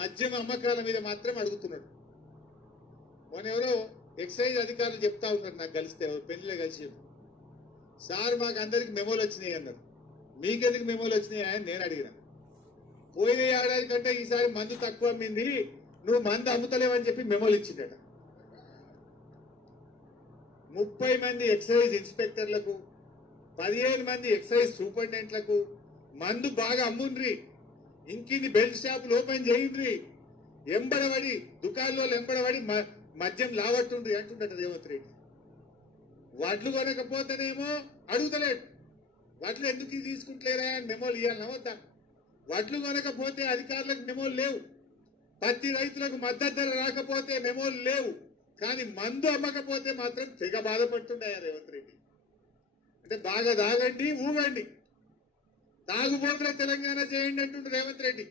మద్యం అమ్మకాల మీద మాత్రం అడుగుతున్నాడు. మొన్నెవరో ఎక్సైజ్ అధికారులు చెప్తా ఉన్నారు నాకు కలిస్తే, పెళ్లిలో కలిసి, సార్ మాకు అందరికి మెమోలు వచ్చినాయి అన్నారు. మీకెందుకు మెమోలు వచ్చినాయి అని నేను అడిగిన. పోయిన ఏడాది కంటే ఈసారి మందు తక్కువ అమ్మింది, నువ్వు మందు అమ్ముతలేవని చెప్పి మెమోలు ఇచ్చిండట. 30 మంది ఎక్సైజ్ ఇన్స్పెక్టర్లకు, 15 మంది ఎక్సైజ్ సూపరింటెండెంట్లకు మందు బాగా అమ్ముండ్రి, ఇంకిన్ని బెల్ట్ షాపులు ఓపెన్ చేయండ్రి, ఎంబడబడి దుకాణంలో ఎంబడబడి మద్యం లావట్టుండ్రి అంటుండట రేవంత్ రెడ్డి. వడ్లు కొనకపోతేనేమో అడుగుతలేడు, వడ్లు ఎందుకు తీసుకుంటలేరా అని మెమోలు ఇవ్వాలన్నా వద్దా? వడ్లు కొనకపోతే అధికారులకు మెమోలు లేవు, పత్తి రైతులకు మద్దతు ధర రాకపోతే మెమోలు లేవు, కానీ మందు అమ్మకపోతే మాత్రం తెగ బాధపడుతున్నాయా రేవంత్ రెడ్డి. అంటే బాగా తాగండి, ఊగండి, తాగుబోతుల తెలంగాణ చేయండి అంటుండ్రు రేవంత్ రెడ్డి.